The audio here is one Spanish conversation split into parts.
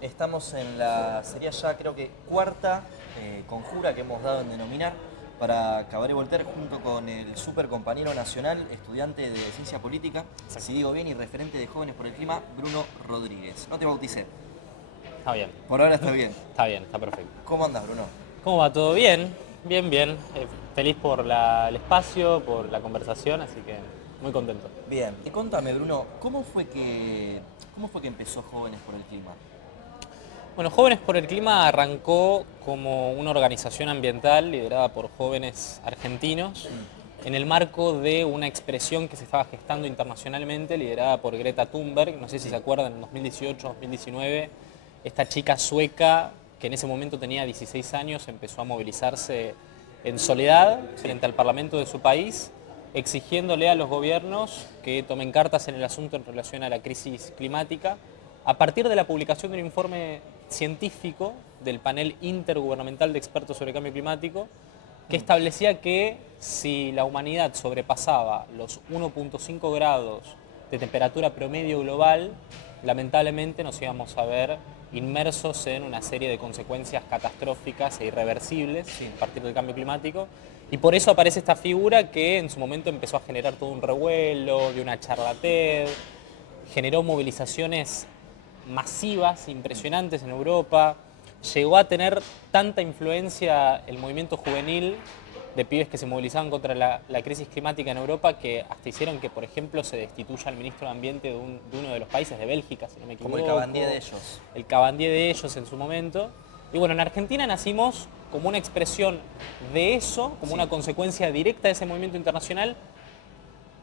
Estamos en la, sería ya creo que cuarta conjura que hemos dado en denominar para Cabaret Voltaire junto con el super compañero nacional, estudiante de Ciencia Política, si digo bien, y referente de Jóvenes por el Clima, Bruno Rodríguez. No te bauticé. Está bien, Por ahora está bien. está bien, está perfecto. ¿Cómo andas, Bruno? ¿Cómo va? ¿Todo bien? Bien, bien. Feliz por el espacio, por la conversación, así que muy contento. Bien. Y contame, Bruno, ¿cómo fue que empezó Jóvenes por el Clima? Bueno, Jóvenes por el Clima arrancó como una organización ambiental liderada por jóvenes argentinos en el marco de una expresión que se estaba gestando internacionalmente liderada por Greta Thunberg. No sé si se acuerdan, en 2018-2019, esta chica sueca que en ese momento tenía 16 años empezó a movilizarse en soledad frente al parlamento de su país, exigiéndole a los gobiernos que tomen cartas en el asunto en relación a la crisis climática, a partir de la publicación de un informe científico del panel intergubernamental de expertos sobre cambio climático, que establecía que si la humanidad sobrepasaba los 1.5 grados de temperatura promedio global, lamentablemente nos íbamos a ver inmersos en una serie de consecuencias catastróficas e irreversibles a partir del cambio climático. Y por eso aparece esta figura que en su momento empezó a generar todo un revuelo, de una charla TED, generó movilizaciones masivas, impresionantes en Europa. Llegó a tener tanta influencia el movimiento juvenil de pibes que se movilizaban contra la crisis climática en Europa que hasta hicieron que, por ejemplo, se destituya al ministro de Ambiente de uno de los países de Bélgica, si no me equivoco. Como el Cabandier de ellos. El Cabandier de ellos en su momento. Y bueno, en Argentina nacimos como una expresión de eso, como una consecuencia directa de ese movimiento internacional,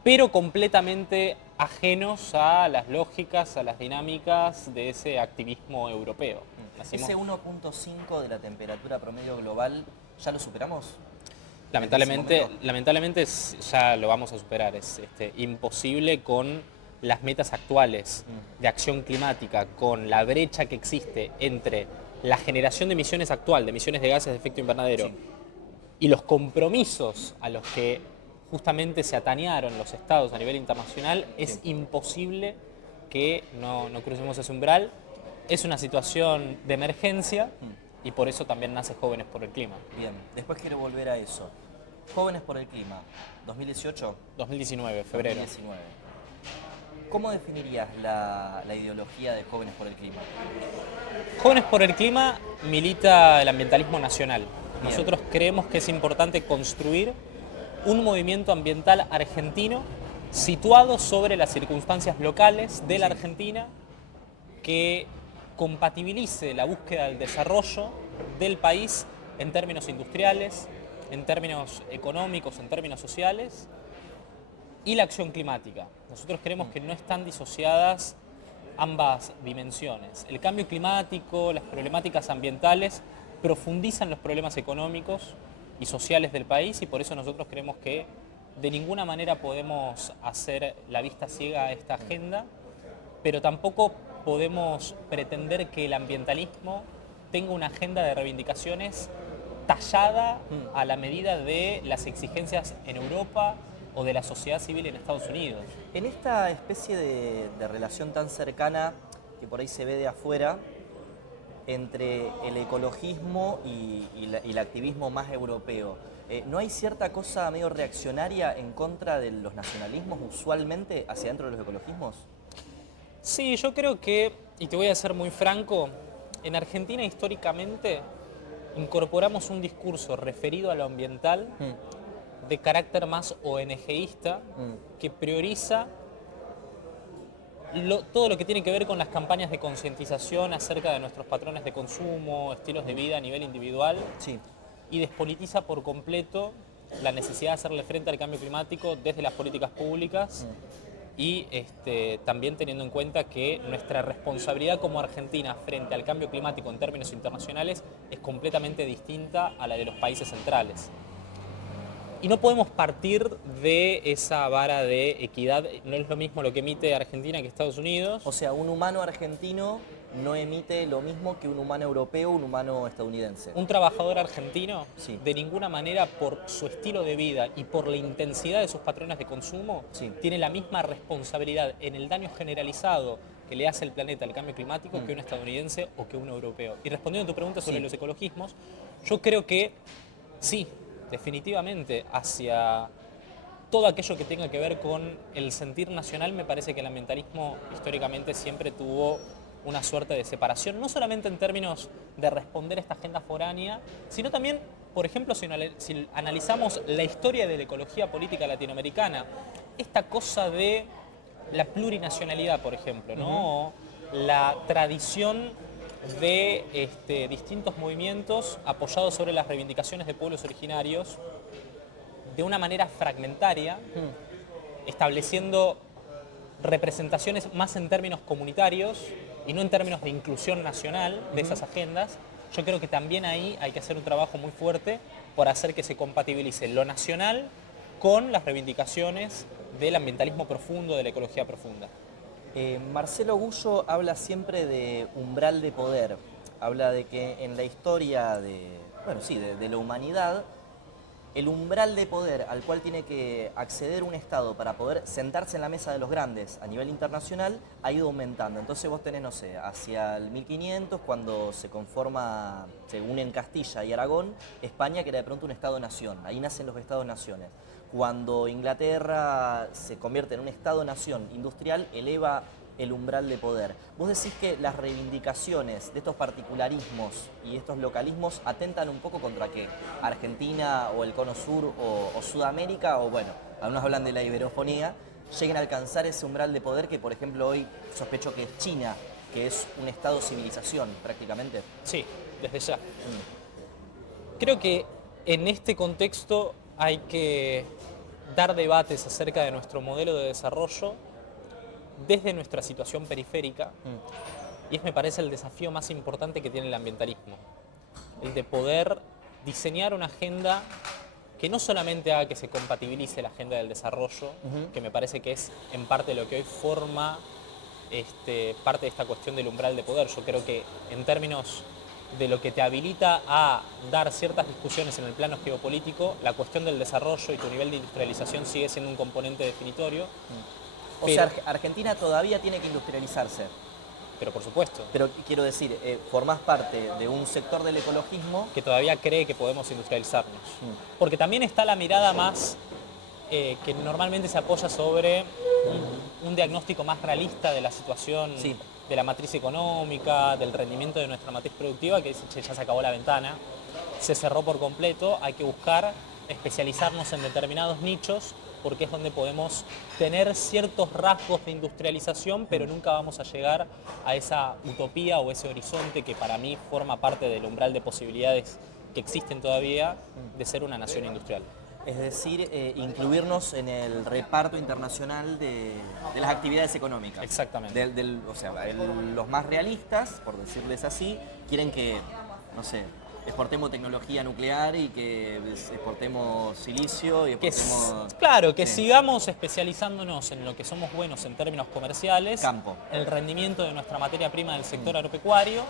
pero completamente ajenos a las lógicas, a las dinámicas de ese activismo europeo. ¿Ese 1.5 de la temperatura promedio global ya lo superamos? Lamentablemente ya lo vamos a superar. Es imposible con las metas actuales de acción climática, con la brecha que existe entre la generación de emisiones actual, de emisiones de gases de efecto invernadero, y los compromisos a los que justamente se atañaron los estados a nivel internacional, es imposible que no crucemos ese umbral. Es una situación de emergencia y por eso también nace Jóvenes por el Clima. Bien, después quiero volver a eso. Jóvenes por el Clima, 2018. 2019, febrero. 2019. ¿Cómo definirías la ideología de Jóvenes por el Clima? Jóvenes por el Clima milita el ambientalismo nacional. Bien. Nosotros creemos que es importante construir un movimiento ambiental argentino situado sobre las circunstancias locales de la Argentina, que compatibilice la búsqueda del desarrollo del país en términos industriales, en términos económicos, en términos sociales, y la acción climática. Nosotros creemos que no están disociadas ambas dimensiones. El cambio climático, las problemáticas ambientales profundizan los problemas económicos y sociales del país, y por eso nosotros creemos que de ninguna manera podemos hacer la vista ciega a esta agenda, pero tampoco podemos pretender que el ambientalismo tenga una agenda de reivindicaciones tallada a la medida de las exigencias en Europa o de la sociedad civil en Estados Unidos. En esta especie de relación tan cercana que por ahí se ve de afuera entre el ecologismo y el activismo más europeo, ¿no hay cierta cosa medio reaccionaria en contra de los nacionalismos usualmente hacia dentro de los ecologismos? Sí, yo creo que, y te voy a ser muy franco, en Argentina históricamente incorporamos un discurso referido a lo ambiental de carácter más ONGista, que prioriza todo lo que tiene que ver con las campañas de concientización acerca de nuestros patrones de consumo, estilos de vida a nivel individual, y despolitiza por completo la necesidad de hacerle frente al cambio climático desde las políticas públicas, y también teniendo en cuenta que nuestra responsabilidad como Argentina frente al cambio climático en términos internacionales es completamente distinta a la de los países centrales. Y no podemos partir de esa vara de equidad. No es lo mismo lo que emite Argentina que Estados Unidos. O sea, un humano argentino no emite lo mismo que un humano europeo, un humano estadounidense. Un trabajador argentino, de ninguna manera, por su estilo de vida y por la intensidad de sus patrones de consumo, tiene la misma responsabilidad en el daño generalizado que le hace el planeta al cambio climático que un estadounidense o que un europeo. Y respondiendo a tu pregunta sobre los ecologismos, yo creo que sí, definitivamente hacia todo aquello que tenga que ver con el sentir nacional, me parece que el ambientalismo históricamente siempre tuvo una suerte de separación, no solamente en términos de responder a esta agenda foránea, sino también, por ejemplo, si analizamos la historia de la ecología política latinoamericana, esta cosa de la plurinacionalidad, por ejemplo, ¿no? O la tradición de distintos movimientos apoyados sobre las reivindicaciones de pueblos originarios de una manera fragmentaria, estableciendo representaciones más en términos comunitarios y no en términos de inclusión nacional de esas agendas. Yo creo que también ahí hay que hacer un trabajo muy fuerte por hacer que se compatibilice lo nacional con las reivindicaciones del ambientalismo profundo, de la ecología profunda. Marcelo Gullo habla siempre de umbral de poder, habla de que en la historia de la humanidad, el umbral de poder al cual tiene que acceder un Estado para poder sentarse en la mesa de los grandes a nivel internacional ha ido aumentando. Entonces vos tenés, no sé, hacia el 1500, cuando se unen Castilla y Aragón, España, que era de pronto un Estado-nación. Ahí nacen los Estados-naciones. Cuando Inglaterra se convierte en un Estado-nación industrial, eleva el umbral de poder. Vos decís que las reivindicaciones de estos particularismos y estos localismos atentan un poco contra qué, Argentina o el Cono Sur o Sudamérica, o bueno, algunos hablan de la iberofonía, lleguen a alcanzar ese umbral de poder que, por ejemplo, hoy sospecho que es China, que es un Estado-civilización prácticamente. Sí, desde ya. Creo que en este contexto hay que dar debates acerca de nuestro modelo de desarrollo desde nuestra situación periférica, y me parece el desafío más importante que tiene el ambientalismo, el de poder diseñar una agenda que no solamente haga que se compatibilice la agenda del desarrollo, que me parece que es en parte lo que hoy forma parte de esta cuestión del umbral de poder. Yo creo que en términos de lo que te habilita a dar ciertas discusiones en el plano geopolítico, la cuestión del desarrollo y tu nivel de industrialización sigue siendo un componente definitorio. O sea, Argentina todavía tiene que industrializarse. Pero por supuesto. Pero quiero decir, formás parte de un sector del ecologismo que todavía cree que podemos industrializarnos. Porque también está la mirada más que normalmente se apoya sobre un diagnóstico más realista de la situación de la matriz económica, del rendimiento de nuestra matriz productiva, que dice, che, ya se acabó la ventana, se cerró por completo, hay que buscar especializarnos en determinados nichos, porque es donde podemos tener ciertos rasgos de industrialización, pero nunca vamos a llegar a esa utopía o ese horizonte que para mí forma parte del umbral de posibilidades que existen todavía de ser una nación industrial. Es decir, incluirnos en el reparto internacional de las actividades económicas. Exactamente. Los más realistas, por decirles así, quieren que, no sé, exportemos tecnología nuclear y que exportemos silicio y exportemos... Claro, que sigamos especializándonos en lo que somos buenos en términos comerciales, campo, el rendimiento de nuestra materia prima del sector agropecuario,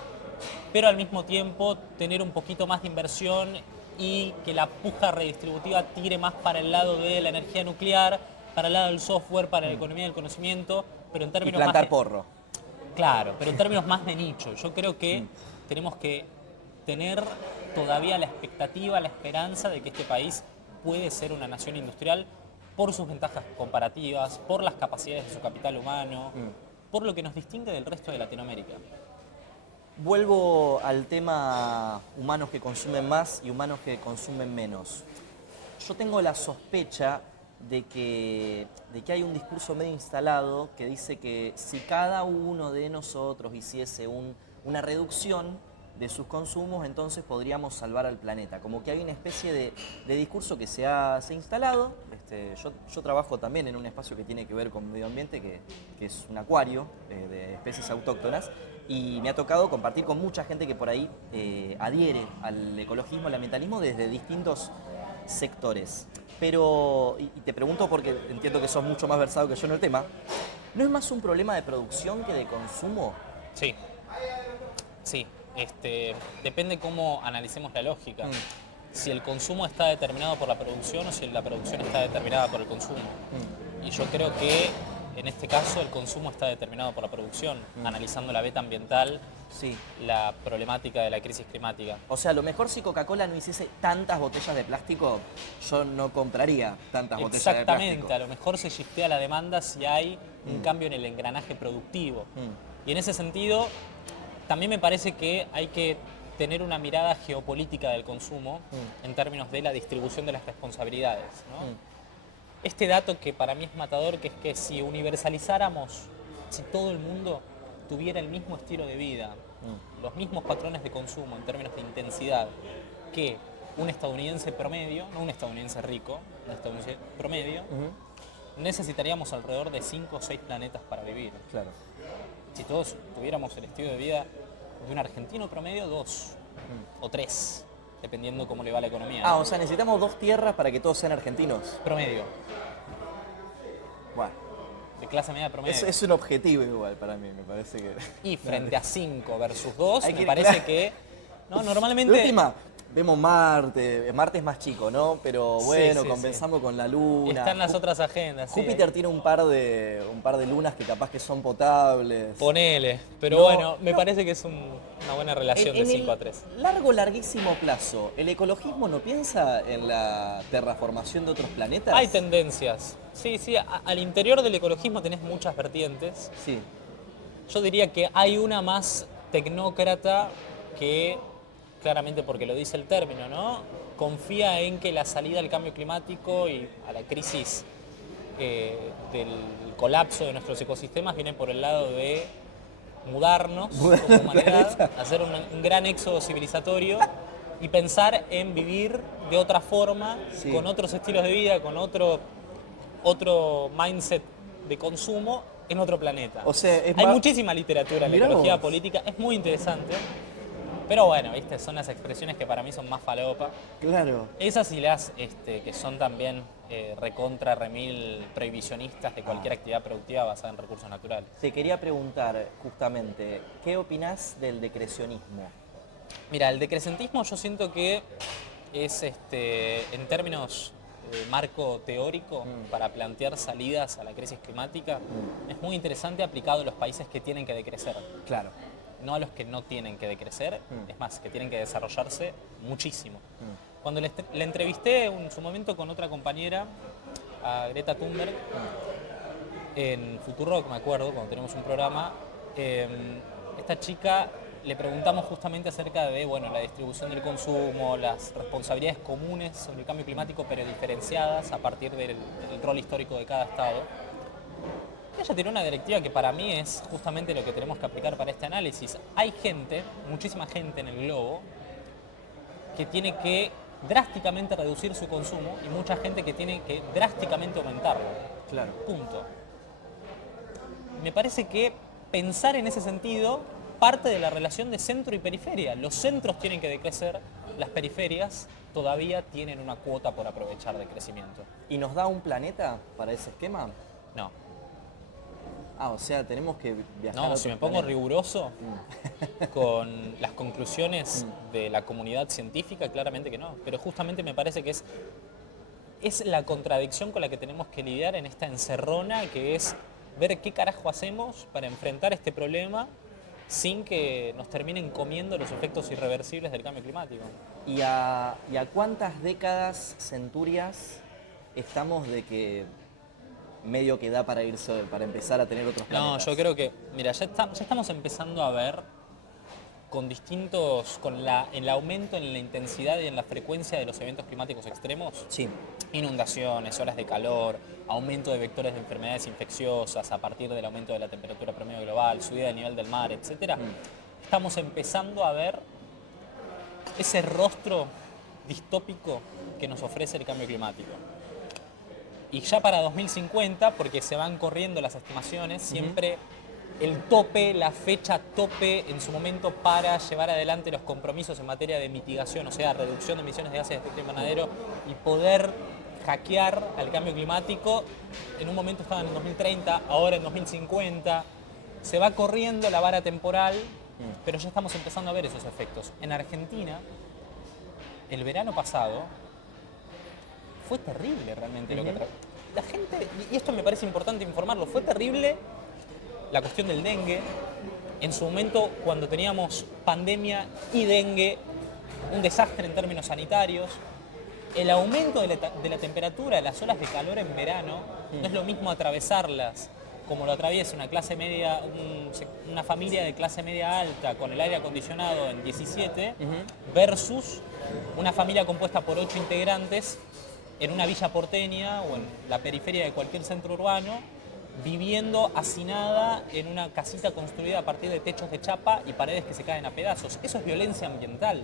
pero al mismo tiempo tener un poquito más de inversión y que la puja redistributiva tire más para el lado de la energía nuclear, para el lado del software, para la economía del conocimiento, pero en términos y plantar más porro. Claro, pero en términos más de nicho. Yo creo que tenemos que tener todavía la expectativa, la esperanza de que este país puede ser una nación industrial por sus ventajas comparativas, por las capacidades de su capital humano, por lo que nos distingue del resto de Latinoamérica. Vuelvo al tema humanos que consumen más y humanos que consumen menos. Yo tengo la sospecha de que hay un discurso medio instalado que dice que si cada uno de nosotros hiciese una reducción de sus consumos, entonces podríamos salvar al planeta. Como que hay una especie de discurso que se ha instalado. Yo trabajo también en un espacio que tiene que ver con medio ambiente, que es un acuario de especies autóctonas, y me ha tocado compartir con mucha gente que por ahí adhiere al ecologismo, al ambientalismo desde distintos sectores. Pero, y te pregunto porque entiendo que sos mucho más versado que yo en el tema, ¿no es más un problema de producción que de consumo? Sí. Sí. Depende cómo analicemos la lógica. Si el consumo está determinado por la producción o si la producción está determinada por el consumo. Y yo creo que en este caso el consumo está determinado por la producción, analizando la beta ambiental, Sí. la problemática de la crisis climática. O sea, a lo mejor si Coca-Cola no hiciese tantas botellas de plástico, yo no compraría tantas botellas de plástico. Exactamente, a lo mejor se shiftea la demanda si hay un cambio en el engranaje productivo. Y en ese sentido, también me parece que hay que tener una mirada geopolítica del consumo en términos de la distribución de las responsabilidades, ¿no? Este dato que para mí es matador, que es que si universalizáramos, si todo el mundo tuviera el mismo estilo de vida, los mismos patrones de consumo en términos de intensidad que un estadounidense promedio, no un estadounidense rico, un estadounidense promedio, necesitaríamos alrededor de 5 o 6 planetas para vivir. Claro. Si todos tuviéramos el estilo de vida de un argentino promedio, 2 o 3, dependiendo cómo le va la economía. Ah, o sea, necesitamos 2 tierras para que todos sean argentinos. Promedio, Bueno, de clase media promedio. es un objetivo igual para mí, me parece que... Y frente a 5 versus 2, Hay me que- parece claro. que no, De normalmente... última, vemos Marte, Marte es más chico, ¿no? Pero bueno, sí, compensamos con la Luna. Están las otras agendas. sí. Júpiter tiene un par de lunas que capaz que son potables. Ponele, pero No, bueno, me no. parece que es una buena relación de 5 a 3. Larguísimo plazo, ¿el ecologismo no piensa en la terraformación de otros planetas? Hay tendencias. Sí, al interior del ecologismo tenés muchas vertientes. Sí. Yo diría que hay una más tecnócrata que, claramente porque lo dice el término, ¿no? Confía en que la salida al cambio climático y a la crisis del colapso de nuestros ecosistemas viene por el lado de mudarnos como humanidad, hacer un gran éxodo civilizatorio y pensar en vivir de otra forma, Sí. con otros estilos de vida, con otro mindset de consumo en otro planeta. O sea, es hay más- muchísima literatura en la Mirá ecología vos. política, es muy interesante, pero bueno, ¿viste? Son las expresiones que para mí son más falopa. Claro. Esas y las que son también recontra, remil prohibicionistas de cualquier actividad productiva basada en recursos naturales. Te quería preguntar justamente, ¿qué opinás del decrecionismo? Mira, el decrecentismo yo siento que es, en términos de marco teórico, para plantear salidas a la crisis climática, es muy interesante aplicado a los países que tienen que decrecer, Claro. no a los que no tienen que decrecer, es más, que tienen que desarrollarse muchísimo. Cuando le entrevisté en su momento con otra compañera, a Greta Thunberg, en Futurock, me acuerdo, cuando tenemos un programa, esta chica le preguntamos justamente acerca de la distribución del consumo, las responsabilidades comunes sobre el cambio climático, pero diferenciadas a partir del rol histórico de cada estado. Ella tiene una directiva que para mí es justamente lo que tenemos que aplicar para este análisis. Hay gente, muchísima gente en el globo, que tiene que drásticamente reducir su consumo y mucha gente que tiene que drásticamente aumentarlo. Claro. Punto. Me parece que pensar en ese sentido parte de la relación de centro y periferia. Los centros tienen que decrecer, las periferias todavía tienen una cuota por aprovechar de crecimiento. ¿Y nos da un planeta para ese esquema? No, Ah, o sea, tenemos que viajar a no, otros si me pongo planetas. riguroso con las conclusiones de la comunidad científica, claramente que no. Pero justamente me parece que es la contradicción con la que tenemos que lidiar en esta encerrona, que es ver qué carajo hacemos para enfrentar este problema sin que nos terminen comiendo los efectos irreversibles del cambio climático. ¿Y a cuántas décadas, centurias, estamos de que medio que da para irse, para empezar a tener otros No, planetas? yo creo que, mira, ya estamos empezando a ver con el aumento en la intensidad y en la frecuencia de los eventos climáticos extremos, Sí. inundaciones, olas de calor, aumento de vectores de enfermedades infecciosas a partir del aumento de la temperatura promedio global, subida del nivel del mar, etc. Estamos empezando a ver ese rostro distópico que nos ofrece el cambio climático. Y ya para 2050, porque se van corriendo las estimaciones, siempre el tope, la fecha tope en su momento para llevar adelante los compromisos en materia de mitigación, o sea, reducción de emisiones de gases de efecto invernadero y poder hackear al cambio climático, en un momento estaban en 2030, ahora en 2050, se va corriendo la vara temporal, pero ya estamos empezando a ver esos efectos. En Argentina, el verano pasado, fue terrible realmente lo que la gente, y esto me parece importante informarlo, fue terrible la cuestión del dengue. En su momento, cuando teníamos pandemia y dengue, un desastre en términos sanitarios. El aumento de la temperatura, de las olas de calor en verano, no es lo mismo atravesarlas como lo atraviesa una clase media, una familia de clase media alta con el aire acondicionado en 17, versus una familia compuesta por 8 integrantes en una villa porteña o en la periferia de cualquier centro urbano, viviendo hacinada en una casita construida a partir de techos de chapa y paredes que se caen a pedazos. Eso es violencia ambiental.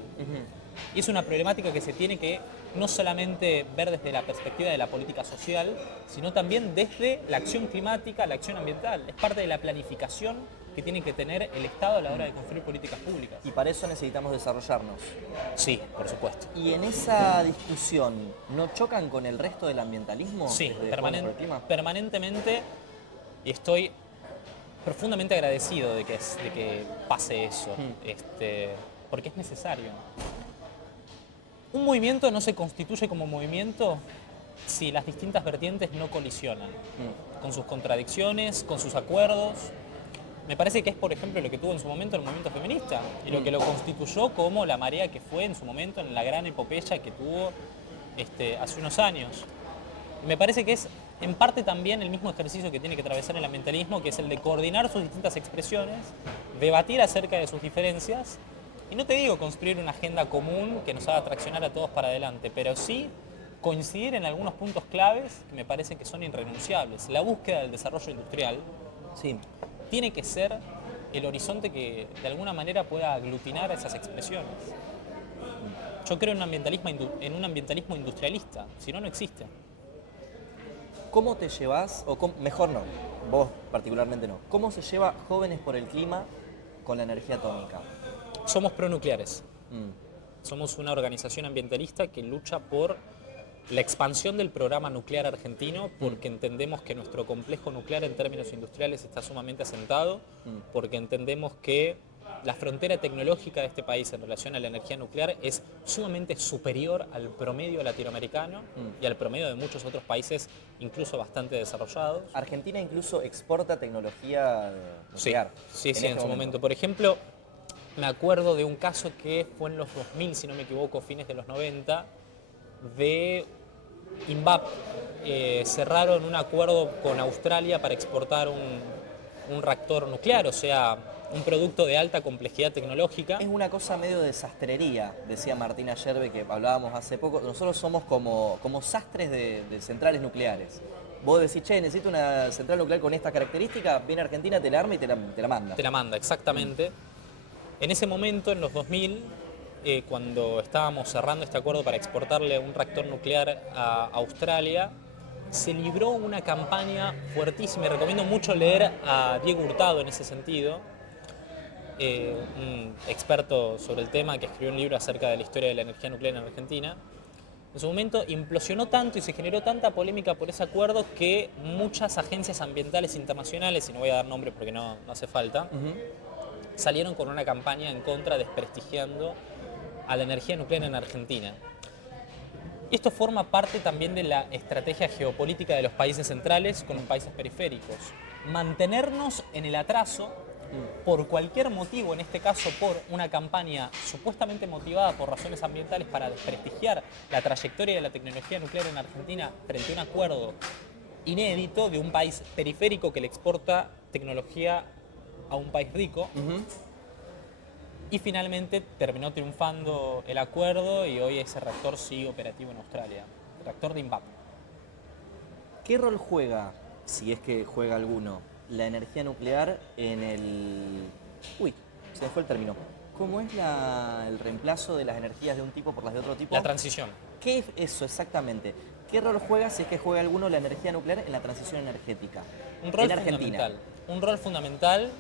Y es una problemática que se tiene que no solamente ver desde la perspectiva de la política social, sino también desde la acción climática, la acción ambiental. Es parte de la planificación que tiene que tener el Estado a la hora de construir políticas públicas. Y para eso necesitamos desarrollarnos. Sí, por supuesto. ¿Y en esa discusión no chocan con el resto del ambientalismo? Sí, desde Jóvenes por el Clima? permanentemente, y estoy profundamente agradecido de que pase eso, porque es necesario. Un movimiento no se constituye como movimiento si las distintas vertientes no colisionan con sus contradicciones, con sus acuerdos. Me parece que es, por ejemplo, lo que tuvo en su momento el movimiento feminista y lo que lo constituyó como la marea que fue en su momento en la gran epopeya que tuvo hace unos años. Me parece que es en parte también el mismo ejercicio que tiene que atravesar el ambientalismo, que es el de coordinar sus distintas expresiones, debatir acerca de sus diferencias, y no te digo construir una agenda común que nos haga traccionar a todos para adelante, pero sí coincidir en algunos puntos claves que me parece que son irrenunciables. La búsqueda del desarrollo industrial tiene que ser el horizonte que de alguna manera pueda aglutinar a esas expresiones. Yo creo en un ambientalismo industrialista, si no, no existe. ¿Cómo te llevas, mejor no, vos particularmente no, cómo se lleva Jóvenes por el Clima con la energía atómica? Somos pronucleares. Somos una organización ambientalista que lucha por la expansión del programa nuclear argentino, porque entendemos que nuestro complejo nuclear en términos industriales está sumamente asentado, porque entendemos que la frontera tecnológica de este país en relación a la energía nuclear es sumamente superior al promedio latinoamericano y al promedio de muchos otros países, incluso bastante desarrollados. Argentina incluso exporta tecnología nuclear. Sí, en su momento. Por ejemplo, me acuerdo de un caso que fue en los 2000, si no me equivoco, fines de los 90, de INVAP. Cerraron un acuerdo con Australia para exportar un reactor nuclear, o sea, un producto de alta complejidad tecnológica. Es una cosa medio de sastrería, decía Martina Yerbe, que hablábamos hace poco. Nosotros somos como sastres de centrales nucleares. Vos decís, che, necesito una central nuclear con esta característica, viene Argentina, te la arma y te la manda. Te la manda, exactamente. En ese momento, en los 2000, cuando estábamos cerrando este acuerdo para exportarle un reactor nuclear a Australia, se libró una campaña fuertísima, y recomiendo mucho leer a Diego Hurtado en ese sentido, un experto sobre el tema que escribió un libro acerca de la historia de la energía nuclear en Argentina. En su momento implosionó tanto y se generó tanta polémica por ese acuerdo que muchas agencias ambientales internacionales, y no voy a dar nombre porque no hace falta, salieron con una campaña en contra, desprestigiando a la energía nuclear en Argentina. Y esto forma parte también de la estrategia geopolítica de los países centrales con los países periféricos. Mantenernos en el atraso por cualquier motivo, en este caso por una campaña supuestamente motivada por razones ambientales para desprestigiar la trayectoria de la tecnología nuclear en Argentina frente a un acuerdo inédito de un país periférico que le exporta tecnología a un país rico. Y finalmente terminó triunfando el acuerdo y hoy ese reactor sigue operativo en Australia, el reactor de INVAP. ¿Qué rol juega, si es que juega alguno, la energía nuclear en el... Uy, se me fue el término. ¿Cómo es el reemplazo de las energías de un tipo por las de otro tipo? La transición. ¿Qué es eso exactamente? ¿Qué rol juega, si es que juega alguno, la energía nuclear en la transición energética? Un rol en Argentina. fundamental. Un rol fundamental.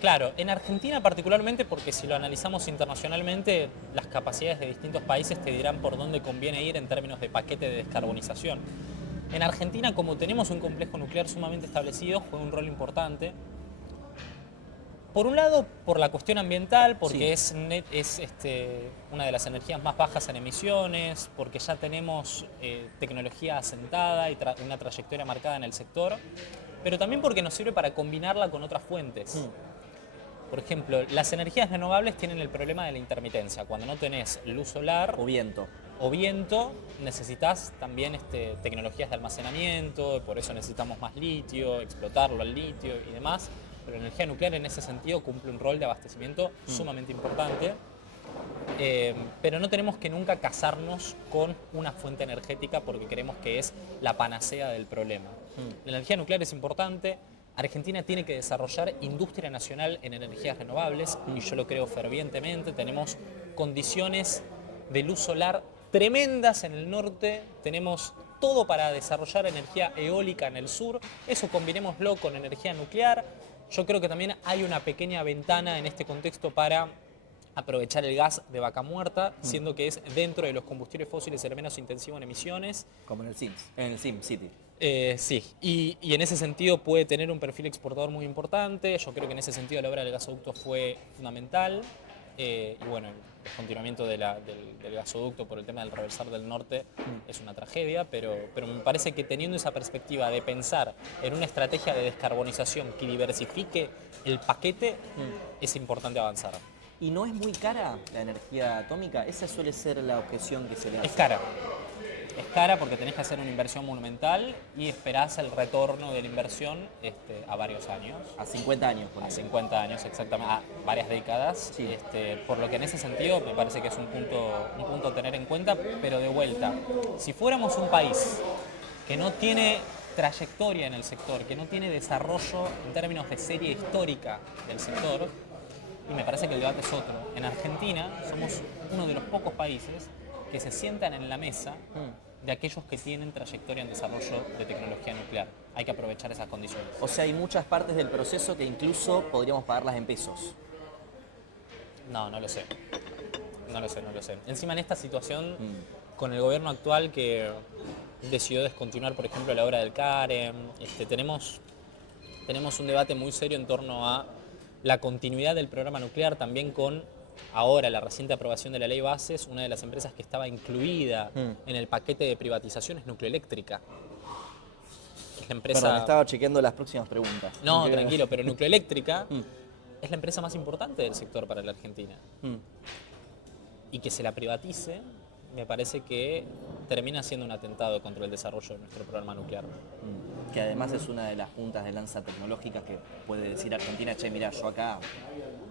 Claro, en Argentina particularmente, porque si lo analizamos internacionalmente, las capacidades de distintos países te dirán por dónde conviene ir en términos de paquete de descarbonización. En Argentina, como tenemos un complejo nuclear sumamente establecido, juega un rol importante. Por un lado, por la cuestión ambiental, porque Sí. es una de las energías más bajas en emisiones, porque ya tenemos tecnología asentada y una trayectoria marcada en el sector, pero también porque nos sirve para combinarla con otras fuentes. Por ejemplo, las energías renovables tienen el problema de la intermitencia. Cuando no tenés luz solar O viento. o viento, necesitas también tecnologías de almacenamiento, por eso necesitamos más litio, explotarlo al litio y demás. Pero la energía nuclear en ese sentido cumple un rol de abastecimiento sumamente importante. Pero no tenemos que nunca casarnos con una fuente energética porque creemos que es la panacea del problema. La energía nuclear es importante. Argentina tiene que desarrollar industria nacional en energías renovables y yo lo creo fervientemente. Tenemos condiciones de luz solar tremendas en el norte, tenemos todo para desarrollar energía eólica en el sur, eso combinémoslo con energía nuclear. Yo creo que también hay una pequeña ventana en este contexto para aprovechar el gas de vaca muerta, siendo que es dentro de los combustibles fósiles el menos intensivo en emisiones. Como en el Sims, en el SimCity. Sí, y en ese sentido puede tener un perfil exportador muy importante. Yo creo que en ese sentido la obra del gasoducto fue fundamental. Y bueno, el continuamiento del gasoducto por el tema del reversar del norte es una tragedia, pero me parece que teniendo esa perspectiva de pensar en una estrategia de descarbonización que diversifique el paquete, es importante avanzar. ¿Y no es muy cara la energía atómica? Esa suele ser la objeción que se le hace. Es cara. Es cara porque tenés que hacer una inversión monumental y esperás el retorno de la inversión a varios años. A 50 años, por A ejemplo. 50 años exactamente, a varias décadas. Sí. Por lo que en ese sentido me parece que es un punto a tener en cuenta, pero de vuelta, si fuéramos un país que no tiene trayectoria en el sector, que no tiene desarrollo en términos de serie histórica del sector, y me parece que el debate es otro. En Argentina somos uno de los pocos países que se sientan en la mesa de aquellos que tienen trayectoria en desarrollo de tecnología nuclear. Hay que aprovechar esas condiciones. O sea, hay muchas partes del proceso que incluso podríamos pagarlas en pesos. No lo sé. No lo sé. Encima en esta situación, con el gobierno actual que decidió descontinuar, por ejemplo, la obra del CAREM, tenemos un debate muy serio en torno a la continuidad del programa nuclear, también con ahora la reciente aprobación de la ley Bases. Una de las empresas que estaba incluida en el paquete de privatización es Nucleoeléctrica. Es la empresa... Perdón, estaba chequeando las próximas preguntas. No, Porque- tranquilo, pero Nucleoeléctrica es la empresa más importante del sector para la Argentina. Y que se la privatice, me parece que termina siendo un atentado contra el desarrollo de nuestro programa nuclear. Que además es una de las puntas de lanza tecnológicas que puede decir Argentina, che, mirá, yo acá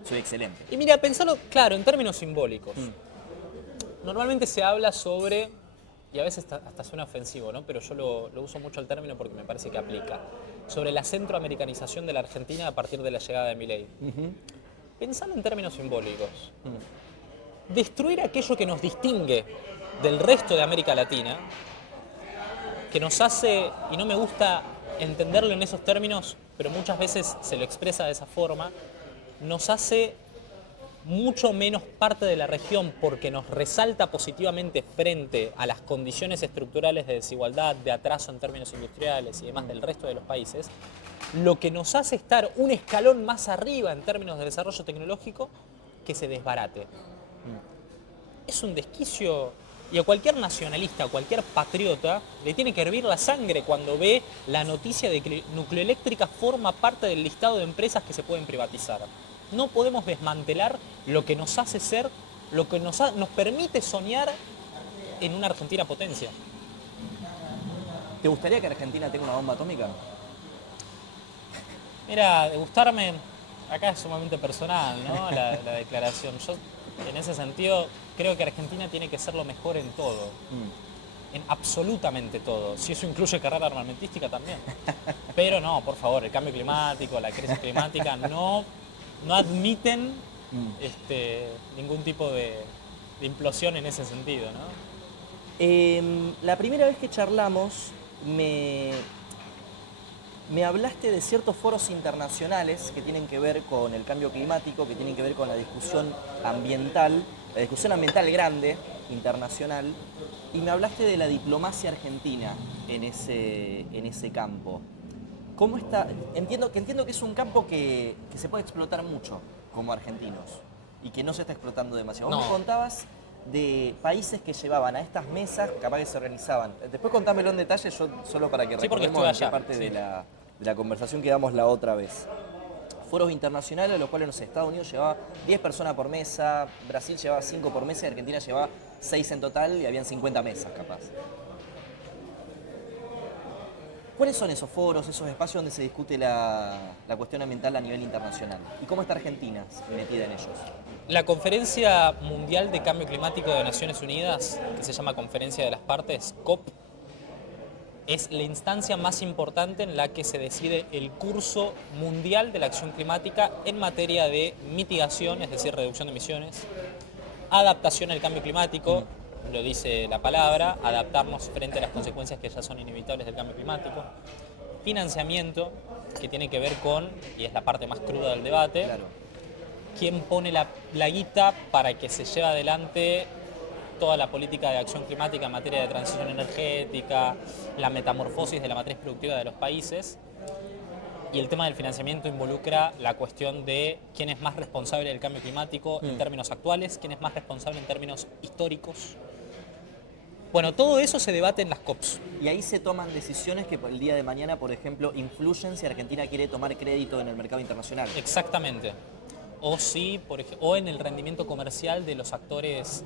soy excelente. Y mira, pensarlo, claro, en términos simbólicos. Normalmente se habla sobre, y a veces hasta suena ofensivo, ¿no? Pero yo lo uso mucho el término porque me parece que aplica, sobre la centroamericanización de la Argentina a partir de la llegada de Milei. Pensando en términos simbólicos, destruir aquello que nos distingue del resto de América Latina, que nos hace, y no me gusta entenderlo en esos términos, pero muchas veces se lo expresa de esa forma, nos hace mucho menos parte de la región porque nos resalta positivamente frente a las condiciones estructurales de desigualdad, de atraso en términos industriales y demás del resto de los países, lo que nos hace estar un escalón más arriba en términos de desarrollo tecnológico que se desbarate. Es un desquicio, y a cualquier nacionalista, a cualquier patriota, le tiene que hervir la sangre cuando ve la noticia de que Nucleoeléctrica forma parte del listado de empresas que se pueden privatizar. No podemos desmantelar lo que nos hace ser, lo que nos permite soñar en una Argentina potencia. ¿Te gustaría que Argentina tenga una bomba atómica? Mira, de gustarme, acá es sumamente personal, ¿no? La declaración. Yo, en ese sentido, creo que Argentina tiene que ser lo mejor en todo. En absolutamente todo. Si eso incluye carrera armamentística también. Pero no, por favor, el cambio climático, la crisis climática no admiten ningún tipo de implosión en ese sentido, ¿no? La primera vez que charlamos me hablaste de ciertos foros internacionales que tienen que ver con el cambio climático, que tienen que ver con la discusión ambiental grande, internacional, y me hablaste de la diplomacia argentina en ese campo. ¿Cómo está? Entiendo que es un campo que se puede explotar mucho como argentinos y que no se está explotando demasiado. Vos No. me contabas de países que llevaban a estas mesas, capaz que se organizaban. Después contámelo en detalle, yo solo para que Sí, porque recordemos estuve en qué allá, parte sí. de la conversación que damos la otra vez. Foros internacionales, los cuales, no sé, Estados Unidos llevaba 10 personas por mesa, Brasil llevaba 5 por mesa y Argentina llevaba 6 en total y habían 50 mesas, capaz. ¿Cuáles son esos foros, esos espacios donde se discute la cuestión ambiental a nivel internacional? ¿Y cómo está Argentina metida en ellos? La Conferencia Mundial de Cambio Climático de Naciones Unidas, que se llama Conferencia de las Partes, COP, es la instancia más importante en la que se decide el curso mundial de la acción climática en materia de mitigación, es decir, reducción de emisiones, adaptación al cambio climático, lo dice la palabra, adaptarnos frente a las consecuencias que ya son inevitables del cambio climático, financiamiento, que tiene que ver con, y es la parte más cruda del debate, Claro. quién pone la guita para que se lleve adelante toda la política de acción climática en materia de transición energética, la metamorfosis de la matriz productiva de los países. Y el tema del financiamiento involucra la cuestión de quién es más responsable del cambio climático en términos actuales, quién es más responsable en términos históricos. Bueno, todo eso se debate en las COPs. Y ahí se toman decisiones que el día de mañana, por ejemplo, influyen si Argentina quiere tomar crédito en el mercado internacional. Exactamente. O si, o en el rendimiento comercial de los actores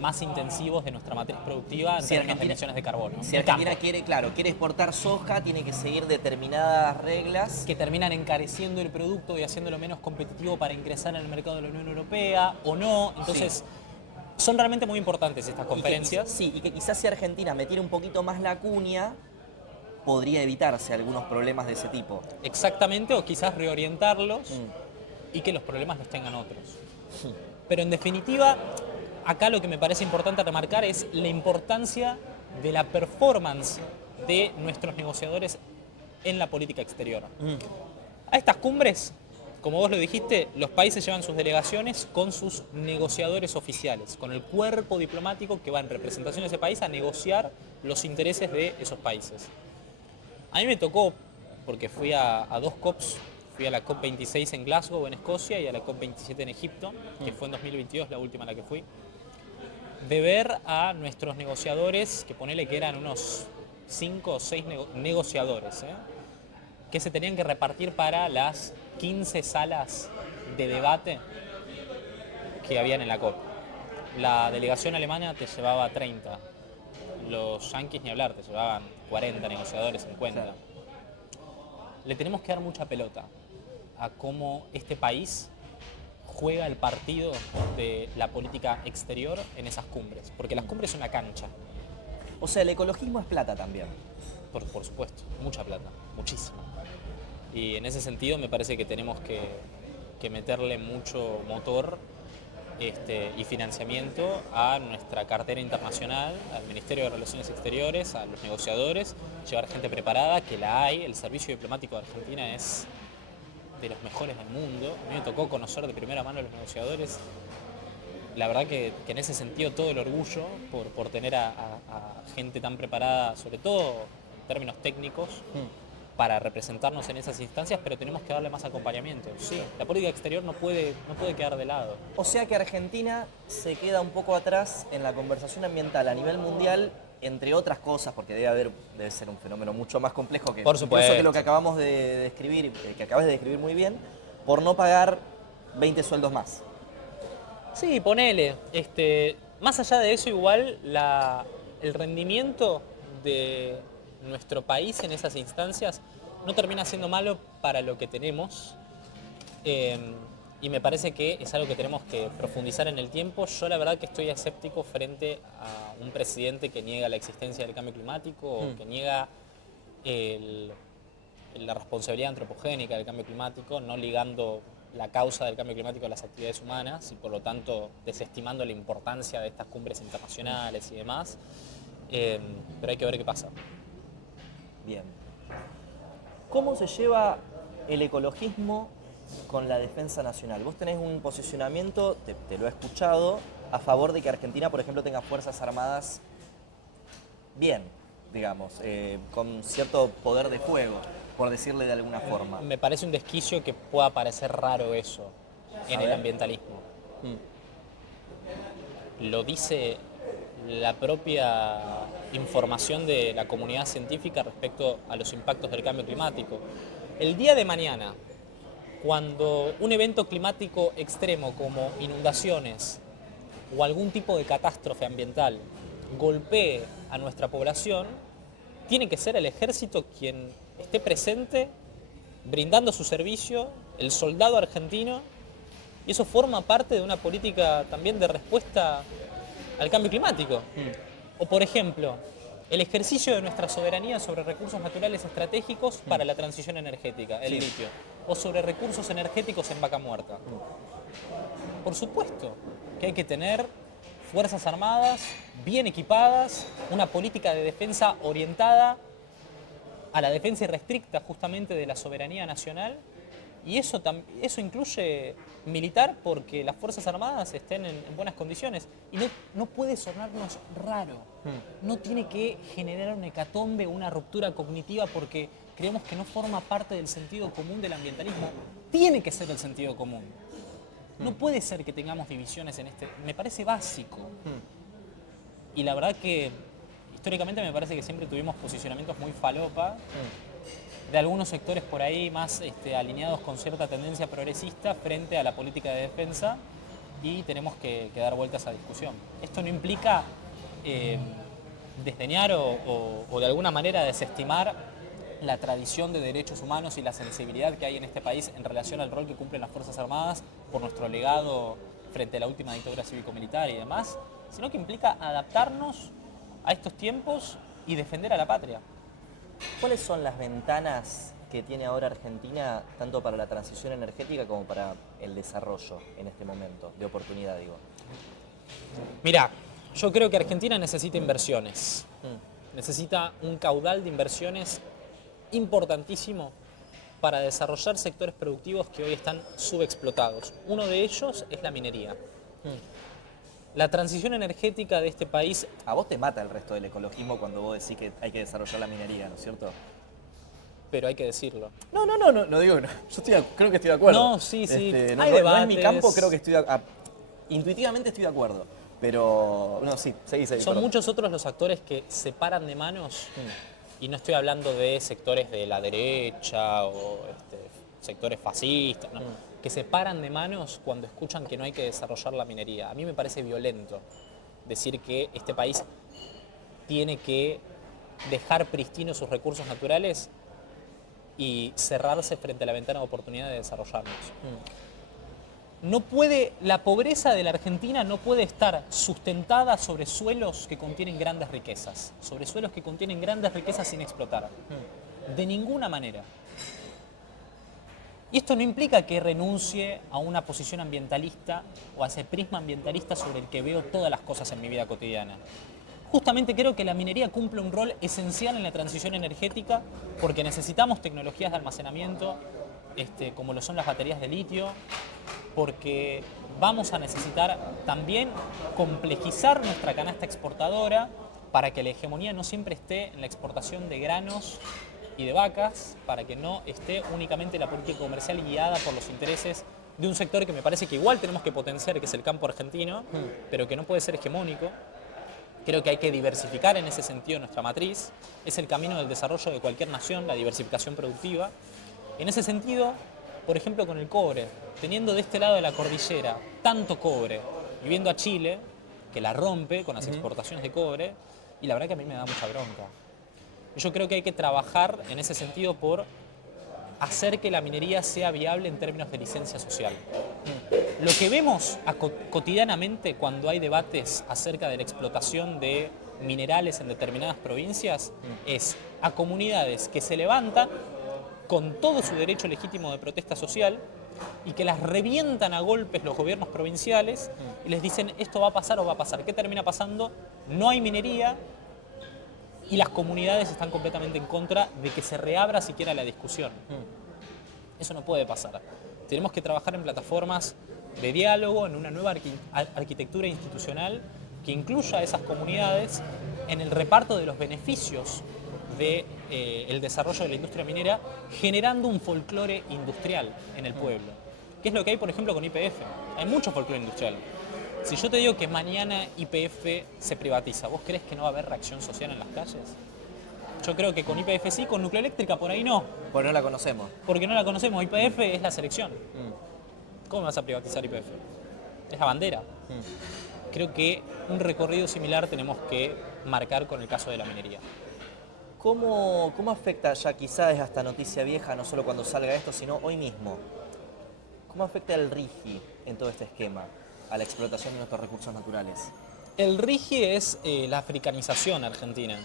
más intensivos de nuestra matriz productiva en Si términos de Argentina- emisiones de carbono. Si de Argentina campo, quiere exportar soja, tiene que seguir determinadas reglas. que terminan encareciendo el producto y haciéndolo menos competitivo para ingresar en el mercado de la Unión Europea o no. Entonces, son realmente muy importantes estas conferencias. Y que quizás si Argentina metiera un poquito más la cuña, podría evitarse algunos problemas de ese tipo. Exactamente, o quizás reorientarlos y que los problemas los tengan otros. Pero en definitiva, acá lo que me parece importante remarcar es la importancia de la performance de nuestros negociadores en la política exterior. A estas cumbres, como vos lo dijiste, los países llevan sus delegaciones con sus negociadores oficiales, con el cuerpo diplomático que va en representación de ese país a negociar los intereses de esos países. A mí me tocó, porque fui a dos COPs, fui a la COP26 en Glasgow, en Escocia, y a la COP27 en Egipto, que fue en 2022, la última a la que fui, de ver a nuestros negociadores, que ponele que eran unos 5 o 6 negociadores, que se tenían que repartir para las 15 salas de debate que habían en la COP. La delegación alemana te llevaba 30, los yanquis ni hablar, te llevaban 40 negociadores, 50. Claro. Le tenemos que dar mucha pelota a cómo este país juega el partido de la política exterior en esas cumbres, porque las cumbres son una cancha, O sea, el ecologismo es plata también. por supuesto, mucha plata, muchísima. Y en ese sentido me parece que tenemos que meterle mucho motor y financiamiento a nuestra cartera internacional, al Ministerio de Relaciones Exteriores, a los negociadores, llevar gente preparada, que la hay. El servicio diplomático de Argentina es de los mejores del mundo. A mí me tocó conocer de primera mano a los negociadores. La verdad que en ese sentido todo el orgullo por tener a gente tan preparada, sobre todo en términos técnicos, para representarnos en esas instancias, pero tenemos que darle más acompañamiento. Sí, la política exterior no puede quedar de lado. O sea que Argentina se queda un poco atrás en la conversación ambiental a nivel mundial, entre otras cosas, porque debe ser un fenómeno mucho más complejo que, Por incluso supuesto. que lo que acabamos de describir, que acabas de describir muy bien, por no pagar 20 sueldos más. Sí, ponele. Más allá de eso, igual el rendimiento de nuestro país en esas instancias no termina siendo malo para lo que tenemos. Y me parece que es algo que tenemos que profundizar en el tiempo. Yo la verdad que estoy escéptico frente a un presidente que niega la existencia del cambio climático o que niega la responsabilidad antropogénica del cambio climático, no ligando la causa del cambio climático a las actividades humanas y por lo tanto desestimando la importancia de estas cumbres internacionales y demás. Pero hay que ver qué pasa. Bien. ¿Cómo se lleva el ecologismo con la defensa nacional? Vos tenés un posicionamiento, te lo he escuchado, a favor de que Argentina, por ejemplo, tenga fuerzas armadas bien, digamos, con cierto poder de fuego. por decirle de alguna forma. Me parece un desquicio que pueda parecer raro eso en A el ver. ambientalismo. Mm. Lo dice la propia información de la comunidad científica respecto a los impactos del cambio climático. El día de mañana, cuando un evento climático extremo como inundaciones o algún tipo de catástrofe ambiental golpee a nuestra población, tiene que ser el ejército quien esté presente, brindando su servicio, el soldado argentino, y eso forma parte de una política también de respuesta al cambio climático. O por ejemplo, el ejercicio de nuestra soberanía sobre recursos naturales estratégicos para la transición energética, el litio, o sobre recursos energéticos en Vaca Muerta. Por supuesto que hay que tener fuerzas armadas bien equipadas, una política de defensa orientada a la defensa irrestricta justamente de la soberanía nacional, y eso incluye militar porque las Fuerzas Armadas estén en buenas condiciones. Y no puede sonarnos raro, no tiene que generar una hecatombe, una ruptura cognitiva porque creemos que no forma parte del sentido común del ambientalismo. Tiene que ser el sentido común. No puede ser que tengamos divisiones en este... Me parece básico. Y la verdad que históricamente me parece que siempre tuvimos posicionamientos muy falopa de algunos sectores por ahí más alineados con cierta tendencia progresista frente a la política de defensa, y tenemos que dar vuelta a esa discusión. Esto no implica desdeñar o de alguna manera desestimar la tradición de derechos humanos y la sensibilidad que hay en este país en relación al rol que cumplen las Fuerzas Armadas por nuestro legado frente a la última dictadura cívico-militar y demás, sino que implica adaptarnos a estos tiempos y defender a la patria. ¿Cuáles son las ventanas que tiene ahora Argentina, tanto para la transición energética como para el desarrollo en este momento, de oportunidad, digo? Mirá, yo creo que Argentina necesita inversiones. Necesita un caudal de inversiones importantísimo para desarrollar sectores productivos que hoy están subexplotados. Uno de ellos es la minería. La transición energética de este país... A vos te mata el resto del ecologismo cuando vos decís que hay que desarrollar la minería, ¿no es cierto? Pero hay que decirlo. No digo que no. Yo creo que estoy de acuerdo. No, sí. No, Hay no debates. es mi campo, creo que intuitivamente estoy de acuerdo. Pero, no, sí, seguí. Son perdón. muchos otros los actores que se paran de manos, y no estoy hablando de sectores de la derecha o sectores fascistas, ¿no? Que se paran de manos cuando escuchan que no hay que desarrollar la minería. A mí me parece violento decir que este país tiene que dejar pristinos sus recursos naturales y cerrarse frente a la ventana de oportunidad de desarrollarnos. La pobreza de la Argentina no puede estar sustentada sobre suelos que contienen grandes riquezas, sobre suelos que contienen grandes riquezas sin explotar. De ninguna manera. Y esto no implica que renuncie a una posición ambientalista o a ese prisma ambientalista sobre el que veo todas las cosas en mi vida cotidiana. Justamente creo que la minería cumple un rol esencial en la transición energética porque necesitamos tecnologías de almacenamiento, como lo son las baterías de litio, porque vamos a necesitar también complejizar nuestra canasta exportadora para que la hegemonía no siempre esté en la exportación de granos y de vacas, para que no esté únicamente la política comercial guiada por los intereses de un sector que me parece que igual tenemos que potenciar, que es el campo argentino, pero que no puede ser hegemónico. Creo que hay que diversificar en ese sentido nuestra matriz. Es el camino del desarrollo de cualquier nación, la diversificación productiva. En ese sentido, por ejemplo, con el cobre, teniendo de este lado de la cordillera tanto cobre y viendo a Chile, que la rompe con las exportaciones de cobre, y la verdad que a mí me da mucha bronca. Yo creo que hay que trabajar en ese sentido por hacer que la minería sea viable en términos de licencia social. Lo que vemos cotidianamente cuando hay debates acerca de la explotación de minerales en determinadas provincias es a comunidades que se levantan con todo su derecho legítimo de protesta social y que las revientan a golpes los gobiernos provinciales y les dicen esto va a pasar o va a pasar. ¿Qué termina pasando? No hay minería y las comunidades están completamente en contra de que se reabra siquiera la discusión. Eso no puede pasar. Tenemos que trabajar en plataformas de diálogo, en una nueva arquitectura institucional que incluya a esas comunidades en el reparto de los beneficios del desarrollo de la industria minera, generando un folclore industrial en el pueblo. ¿Qué es lo que hay, por ejemplo, con YPF? Hay mucho folclore industrial. Si yo te digo que mañana YPF se privatiza, ¿vos crees que no va a haber reacción social en las calles? Yo creo que con YPF sí, con Nucleoeléctrica por ahí no. Pues no la conocemos. Porque no la conocemos. YPF es la selección. ¿Cómo vas a privatizar YPF? Es la bandera. Creo que un recorrido similar tenemos que marcar con el caso de la minería. ¿Cómo afecta, ya quizás es hasta noticia vieja, no solo cuando salga esto, sino hoy mismo? ¿Cómo afecta el RIGI en todo este esquema a la explotación de nuestros recursos naturales? El RIGI es la africanización argentina.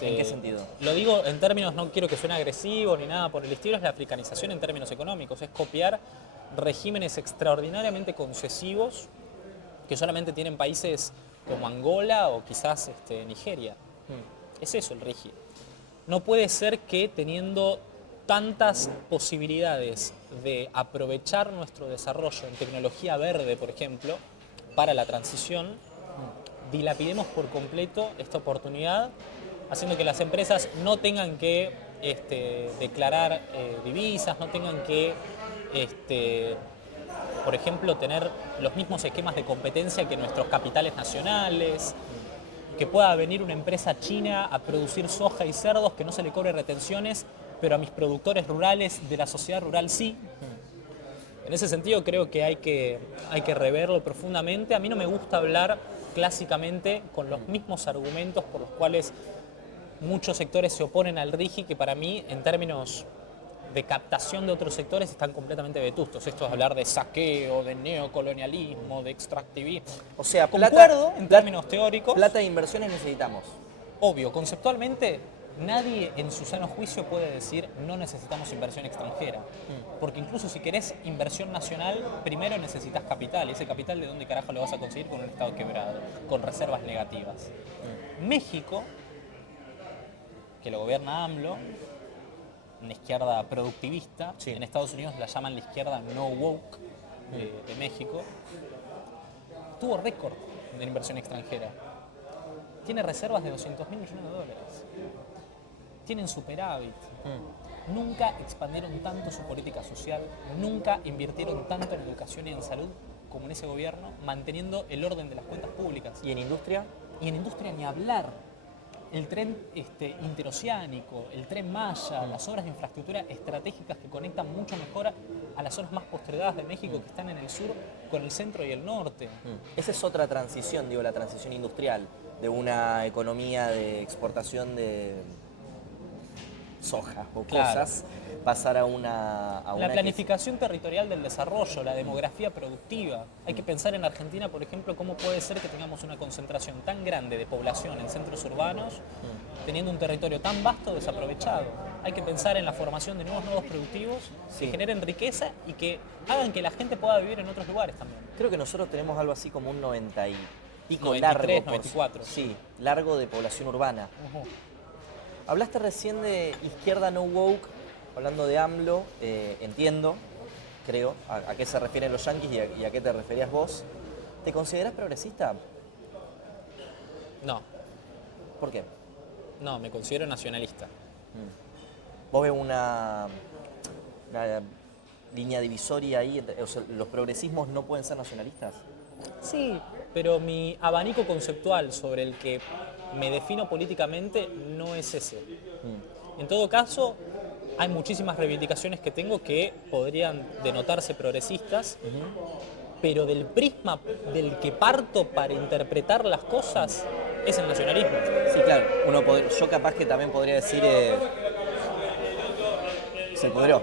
¿En qué sentido? Lo digo en términos, no quiero que suene agresivo ni nada por el estilo, es la africanización en términos económicos, es copiar regímenes extraordinariamente concesivos que solamente tienen países como Angola o quizás Nigeria. Es eso el RIGI. No puede ser que teniendo tantas posibilidades de aprovechar nuestro desarrollo en tecnología verde, por ejemplo, para la transición, dilapidemos por completo esta oportunidad, haciendo que las empresas no tengan que declarar divisas, no tengan que, por ejemplo, tener los mismos esquemas de competencia que nuestros capitales nacionales, que pueda venir una empresa china a producir soja y cerdos, que no se le cobre retenciones, pero a mis productores rurales de la sociedad rural sí. En ese sentido creo que hay que reverlo profundamente. A mí no me gusta hablar clásicamente con los mismos argumentos por los cuales muchos sectores se oponen al RIGI, que para mí, en términos de captación de otros sectores, están completamente vetustos. Esto es hablar de saqueo, de neocolonialismo, de extractivismo. O sea, concuerdo en términos teóricos. Plata de inversiones necesitamos. Obvio, conceptualmente, nadie en su sano juicio puede decir no necesitamos inversión extranjera. Porque incluso si querés inversión nacional, primero necesitas capital. ¿Y ese capital de dónde carajo lo vas a conseguir con un Estado quebrado, con reservas negativas? México, que lo gobierna AMLO, una izquierda productivista, en Estados Unidos la llaman la izquierda no woke de México, tuvo récord de inversión extranjera. Tiene reservas de 200.000 millones de dólares. Tienen superávit. Nunca expandieron tanto su política social, nunca invirtieron tanto en educación y en salud como en ese gobierno, manteniendo el orden de las cuentas públicas. ¿Y en industria? Y en industria ni hablar. El tren interoceánico, el tren Maya, las obras de infraestructura estratégicas que conectan mucho mejor a las zonas más postergadas de México que están en el sur con el centro y el norte. Esa es otra transición, digo, la transición industrial de una economía de exportación de soja o cosas, pasar a una la planificación territorial del desarrollo, la demografía productiva. Hay que pensar en Argentina, por ejemplo, cómo puede ser que tengamos una concentración tan grande de población en centros urbanos, teniendo un territorio tan vasto desaprovechado. Hay que pensar en la formación de nuevos nodos productivos que generen riqueza y que hagan que la gente pueda vivir en otros lugares también. Creo que nosotros tenemos algo así como un 90 y pico 93, largo. 94. Sí, largo de población urbana. Hablaste recién de izquierda no woke, hablando de AMLO, entiendo, creo, a qué se refieren los yanquis y a qué te referías vos. ¿Te considerás progresista? No. ¿Por qué? No, me considero nacionalista. ¿Vos ves una línea divisoria ahí? O sea, ¿los progresismos no pueden ser nacionalistas? Sí, pero mi abanico conceptual sobre el que me defino políticamente no es ese. En todo caso, hay muchísimas reivindicaciones que tengo que podrían denotarse progresistas, pero del prisma del que parto para interpretar las cosas es el nacionalismo. Sí, claro. Yo capaz que también podría decir... se pudrió.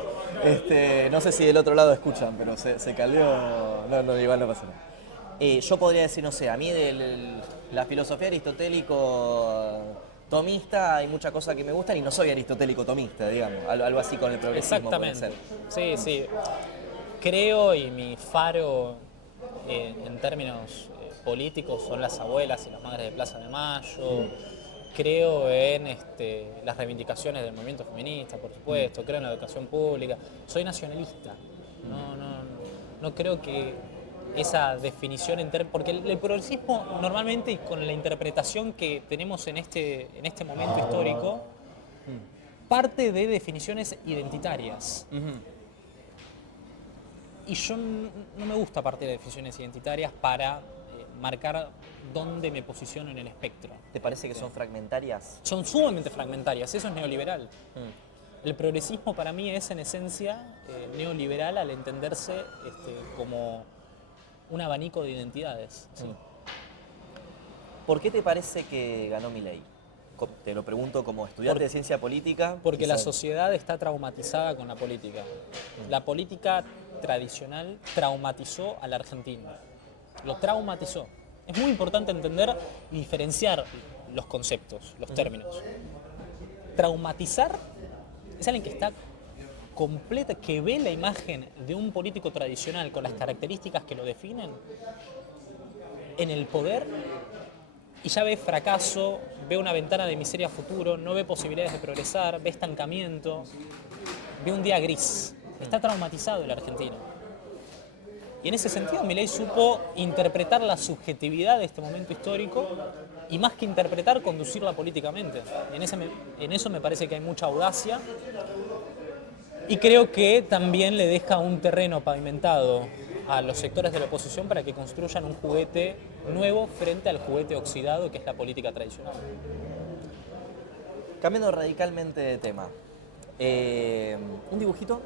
No sé si del otro lado escuchan, pero se caldeó... No, igual no pasa nada. Yo podría decir, no sé, a mí de la filosofía aristotélico-tomista hay muchas cosas que me gustan y no soy aristotélico-tomista, digamos, algo así con el progresismo. Exactamente, sí. Creo, y mi faro en términos políticos son las abuelas y las madres de Plaza de Mayo. Creo en las reivindicaciones del movimiento feminista, por supuesto, creo en la educación pública. Soy nacionalista, no creo que esa definición porque el progresismo normalmente, y con la interpretación que tenemos en este momento histórico, parte de definiciones identitarias. Ujú. Y yo no me gusta partir de definiciones identitarias para marcar dónde me posiciono en el espectro. ¿Te parece que son fragmentarias? Son sumamente fragmentarias, eso es neoliberal. Mm. El progresismo para mí es en esencia neoliberal al entenderse como un abanico de identidades. ¿Sí? ¿Por qué te parece que ganó Milei? Te lo pregunto como estudiante de ciencia política. Porque la quizás. sociedad está traumatizada con la política. La política tradicional traumatizó al argentino. Lo traumatizó. Es muy importante entender y diferenciar los conceptos, los términos. Traumatizar es alguien que está completa, que ve la imagen de un político tradicional con las características que lo definen en el poder y ya ve fracaso, ve una ventana de miseria a futuro, no ve posibilidades de progresar, ve estancamiento, ve un día gris. Está traumatizado el argentino. Y en ese sentido Milei supo interpretar la subjetividad de este momento histórico y más que interpretar, conducirla políticamente. Y en eso me parece que hay mucha audacia y creo que también le deja un terreno pavimentado a los sectores de la oposición para que construyan un juguete nuevo frente al juguete oxidado que es la política tradicional. Cambiando radicalmente de tema. ¿Un dibujito?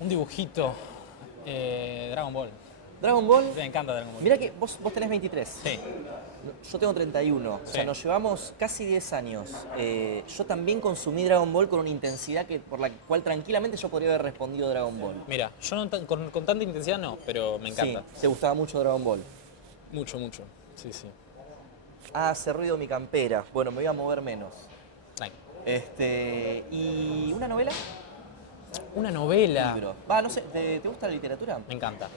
Un dibujito. Dragon Ball. ¿Dragon Ball? Me encanta Dragon Ball. Mirá que vos tenés 23. Sí. Yo tengo 31. O sea, Sí. nos llevamos casi 10 años. Yo también consumí Dragon Ball con una intensidad por la cual tranquilamente yo podría haber respondido Dragon Ball. Mira, yo con tanta intensidad no, pero me encanta. Sí, te gustaba mucho Dragon Ball. Mucho, mucho. Sí, sí. Ah, hace ruido mi campera. Bueno, me voy a mover menos. Tranqui. ¿Y una novela? Una novela. Libro. No sé, ¿te gusta la literatura? Me encanta.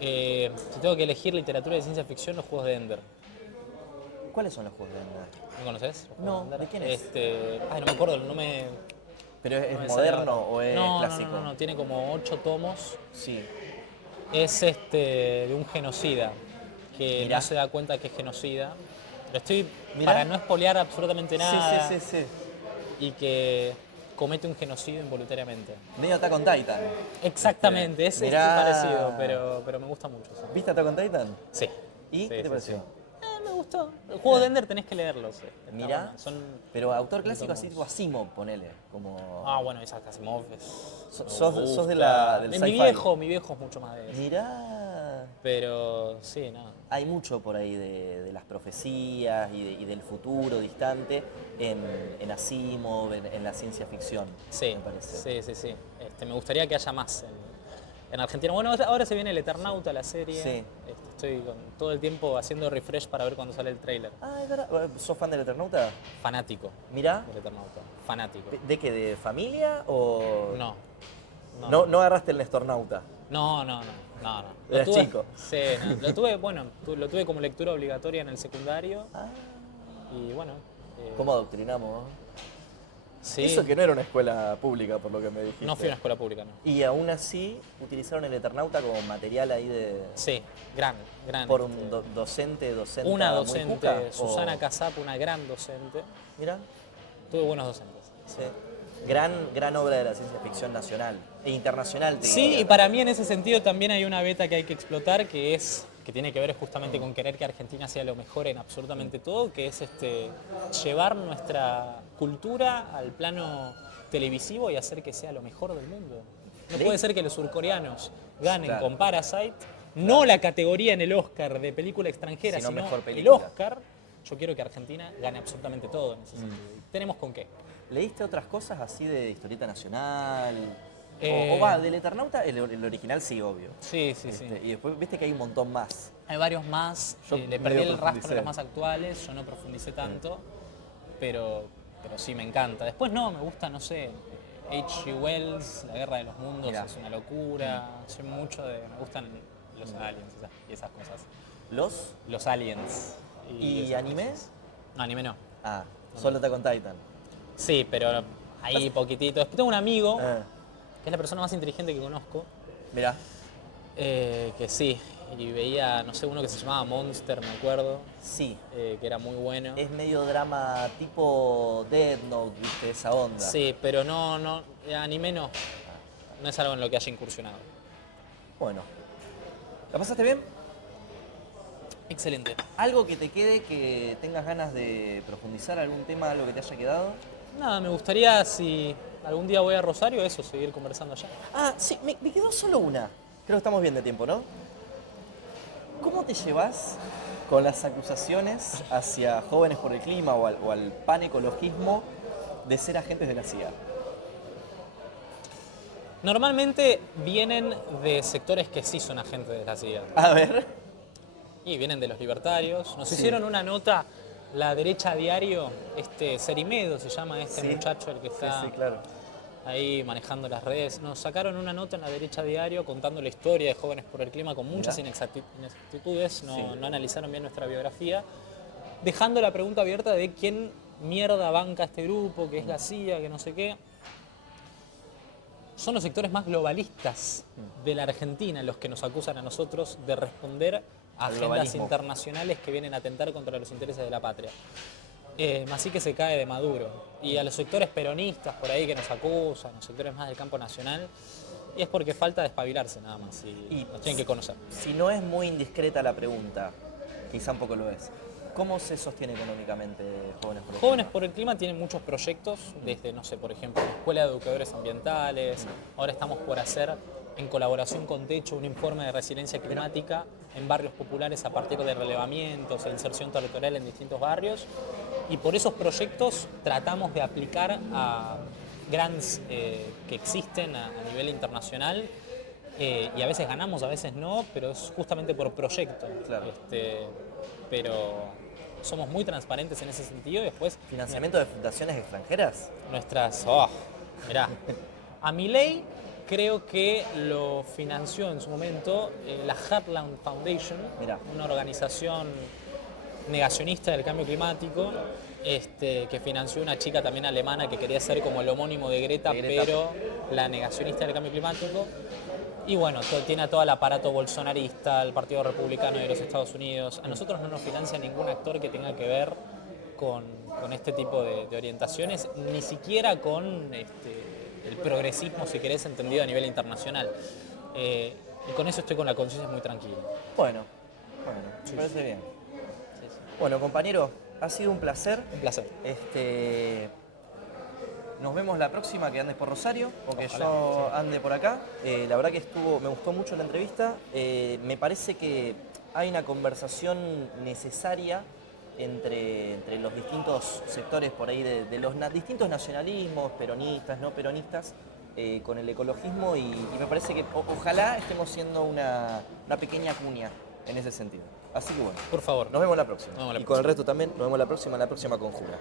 Si tengo que elegir literatura de ciencia ficción, los juegos de Ender. ¿Cuáles son los juegos de Ender? ¿No conoces? Los No, juegos Ender? ¿de quién es? Ay, no me acuerdo, no me... ¿Pero es no me sale moderno ahora. o es No, clásico? No, tiene como 8 tomos. Sí. Es de un genocida que Mirá. no se da cuenta que es genocida. Lo estoy Mirá. para no spoilear absolutamente nada. Sí, sí, sí, sí. Y que comete un genocidio involuntariamente. Medio Attack on Titan. Exactamente, es Mirá. parecido, pero me gusta mucho. Sí. ¿Viste Attack on Titan? Sí. ¿Y Sí, qué te sí, pareció? sí. Me gustó. Los juegos de Ender tenés que leerlos. Está Mirá. bueno. Son... Pero autor clásico tomos. así tipo Asimov, ponele. Como... Ah, bueno, Isaac Asimov es... sos me de gusta. del Mi sci-fi. viejo es mucho más de eso. Mirá. Pero sí, no. Hay mucho por ahí de las profecías y del futuro distante en Asimov, en la ciencia ficción, Sí, me parece. sí. Me gustaría que haya más en Argentina. Bueno, ahora se viene el Eternauta, la serie. Sí. Estoy todo el tiempo haciendo refresh para ver cuando sale el tráiler. Ah, es verdad. ¿Sos fan del Eternauta? Fanático Mirá. del Eternauta. Fanático. ¿De qué? ¿De familia o...? No. No agarraste el Nestornauta. No. Eras tuve, chico. Sí, no. Lo tuve como lectura obligatoria en el secundario. Ah, Y bueno. ¿cómo adoctrinamos? Sí. Eso que no era una escuela pública, por lo que me dijiste. No fui a una escuela pública, no. Y aún así utilizaron el Eternauta como material ahí Sí, gran. por un docente Una muy docente, cuca, Susana o- Casap, una gran docente. Mira, Tuve buenos docentes. sí. Gran obra de la ciencia ficción nacional e internacional. te Sí, diría. y para mí en ese sentido también hay una beta que hay que explotar, que tiene que ver justamente con querer que Argentina sea lo mejor en absolutamente todo, que es llevar nuestra cultura al plano televisivo y hacer que sea lo mejor del mundo. No ¿Sí? puede ser que los surcoreanos ganen Claro. con Parasite, no la categoría en el Oscar de película extranjera, Sino sino mejor el película. Oscar. Yo quiero que Argentina gane absolutamente todo en ese sentido. ¿Tenemos con qué? ¿Leíste otras cosas así de historieta nacional? Eh, Del Eternauta, el original sí, obvio. Sí. Y después viste que hay un montón más. Hay varios más, Yo le medio perdí el rastro de profundicé. los más actuales, yo no profundicé tanto, pero sí me encanta. Después no, me gusta, no sé, H.G. Wells, La Guerra de los Mundos, Mirá. es una locura, soy mucho me gustan los aliens y esas cosas. Los aliens. ¿Y esas anime? cosas. No, anime no. Ah, solo Attack on Titan. Sí, pero ahí poquitito. Después tengo un amigo, Ah, que es la persona más inteligente que conozco, mirá. que sí, y veía, no sé, uno que se llamaba Monster, me acuerdo, Sí, que era muy bueno. es medio drama tipo Death Note, ¿viste? Esa onda. Sí, pero no, anime no. No es algo en lo que haya incursionado. Bueno, ¿la pasaste bien? Excelente. ¿Algo que te quede, que tengas ganas de profundizar, algún tema, algo que te haya quedado? Nada, me gustaría, si algún día voy a Rosario, eso, seguir conversando allá. Ah, sí, me quedó solo una. Creo que estamos bien de tiempo, ¿no? ¿Cómo te llevas con las acusaciones hacia Jóvenes por el Clima o al panecologismo de ser agentes de la CIA? Normalmente vienen de sectores que sí son agentes de la CIA. A ver. Y vienen de los libertarios. Nos Sí. hicieron una nota, La Derecha Diario, Cerimedo se llama Sí. muchacho, el que está Sí, claro. ahí manejando las redes. Nos sacaron una nota en La Derecha Diario contando la historia de Jóvenes por el Clima con muchas Mirá. inexactitudes, no, Sí. no analizaron bien nuestra biografía, dejando la pregunta abierta de quién mierda banca este grupo, que es la CIA, que no sé qué. Son los sectores más globalistas de la Argentina los que nos acusan a nosotros de responder a Al agendas globalismo. internacionales que vienen a atentar contra los intereses de la patria. Así que se cae de Maduro. Y a los sectores peronistas por ahí que nos acusan, los sectores más del campo nacional, y es porque falta despabilarse nada más y nos tienen que conocer. Si no es muy indiscreta la pregunta, quizá un poco lo es. ¿Cómo se sostiene económicamente Jóvenes por el Jóvenes Clima? por el Clima tienen muchos proyectos, desde, no sé, por ejemplo, la Escuela de Educadores Ambientales. Ahora estamos por hacer, en colaboración con Techo, un informe de resiliencia climática en barrios populares a partir de relevamientos e inserción territorial en distintos barrios. Y por esos proyectos tratamos de aplicar a grants que existen a nivel internacional. Y a veces ganamos, a veces no, pero es justamente por proyecto. Claro. Pero somos muy transparentes en ese sentido y después ¿Financiamiento de fundaciones extranjeras? nuestras... mirá, a Milei creo que lo financió en su momento la Heartland Foundation, Mirá. una organización negacionista del cambio climático, que financió una chica también alemana que quería ser como el homónimo de Greta, De Greta. pero la negacionista del cambio climático. Y bueno, tiene a todo el aparato bolsonarista, el Partido Republicano de los Estados Unidos. A nosotros no nos financia ningún actor que tenga que ver con este tipo de orientaciones, ni siquiera con el progresismo, si querés, entendido a nivel internacional. Y con eso estoy con la conciencia muy tranquila. Bueno, me parece bien. Sí, sí. Bueno, compañero, ha sido un placer. Un placer. Nos vemos la próxima que andes por Rosario o que Ojalá, yo ande por acá. La verdad que me gustó mucho la entrevista. Me parece que hay una conversación necesaria entre los distintos sectores por ahí de los distintos nacionalismos, peronistas, no peronistas, con el ecologismo y me parece que ojalá estemos siendo una pequeña cuña en ese sentido. Así que bueno, Por favor. nos vemos la próxima. Nos vemos la Y con el resto también, nos vemos la próxima conjura.